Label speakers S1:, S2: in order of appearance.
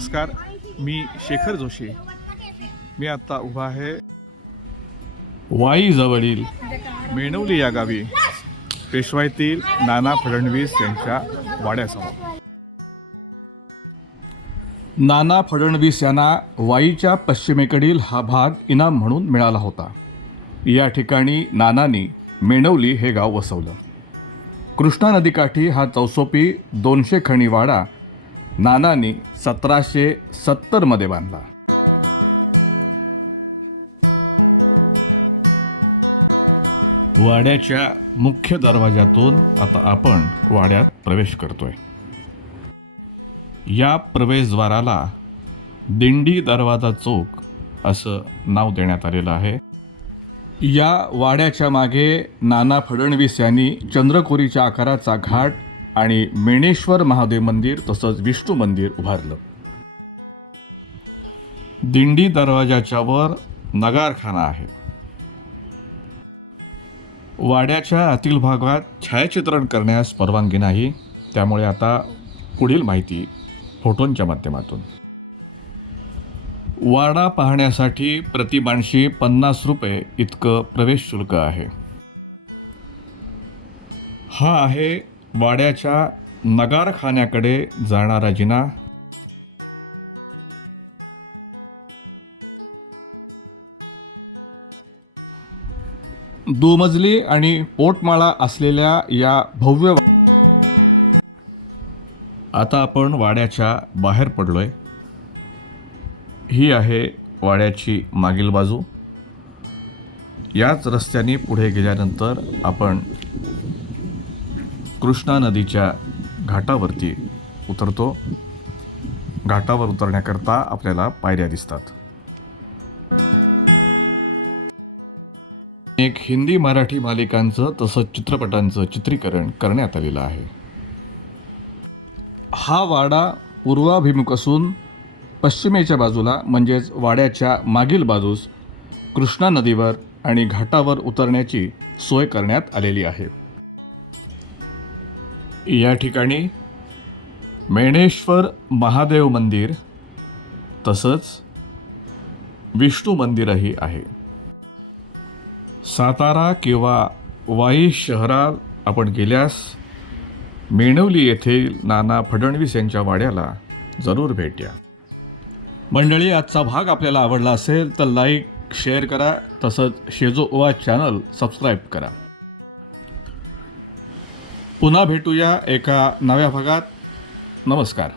S1: नमस्कार मी शेखर जोशी. मी आत्ता उभा आहे वाईजवळील मेणवली या गावी. पेशवाईतील नाना फडणवीस यांच्या वाड्यासमोर. नाना फडणवीस यांना वाईच्या पश्चिमेकडील हा भाग इनाम म्हणून मिळाला होता. या ठिकाणी नानांनी मेणवली हे गाव वसवलं. कृष्णा नदीकाठी हा चौसोपी दोनशे खणी वाडा नानांनी सतराशे सत्तरमध्ये बांधला. वाड्याच्या मुख्य दरवाजातून आता आपण वाड्यात प्रवेश करतोय. या प्रवेशद्वाराला दिंडी दरवाजा चौक असं नाव देण्यात आलेलं आहे. या वाड्याच्या मागे नाना फडणवीस यांनी चंद्रकोरीच्या आकाराचा घाट आणि मेणेश्वर महादेव मंदिर तसंच विष्णू मंदिर उभारलं. दिंडी दरवाजाच्या वर नगारखाना आहे. वाड्याच्या आतील भागात छायाचित्रण करण्यास परवानगी नाही त्यामुळे आता पुढील माहिती फोटोंच्या माध्यमातून. वाडा पाहण्यासाठी प्रतिमानशी पन्नास रुपये इतकं प्रवेश शुल्क आहे. हा आहे वाड्याच्या नगारखान्याकडे जाणारा जिना. दुमजली आणि पोटमाळा असलेल्या या भव्य आता आपण वाड्याच्या बाहेर पडलोय. ही आहे वाड्याची मागील बाजू. याच रस्त्याने पुढे गेल्यानंतर आपण कृष्णा नदीच्या घाटावरती उतरतो. घाटावर उतरण्याकरता आपल्याला पायऱ्या दिसतात. एक हिंदी मराठी मालिकांचं तसंच चित्रपटांचं चित्रीकरण करण्यात आलेलं आहे. हा वाडा पूर्वाभिमुख असून पश्चिमेच्या बाजूला म्हणजेच वाड्याच्या मागील बाजूस कृष्णा नदीवर आणि घाटावर उतरण्याची सोय करण्यात आलेली आहे. या ठिकाणी मेणेश्वर महादेव मंदिर तसंच विष्णू मंदिरही आहे. सातारा किंवा वाई शहरात आपण गेल्यास मेणवली येथील नाना फडणवीस यांच्या वाड्याला जरूर भेट द्या. मंडळी आजचा भाग आपल्याला आवडला असेल तर लाईक शेअर करा. तसंच शेजोवा चॅनल सबस्क्राईब करा. पुन्हा भेटूया एका नव्या भागात. नमस्कार.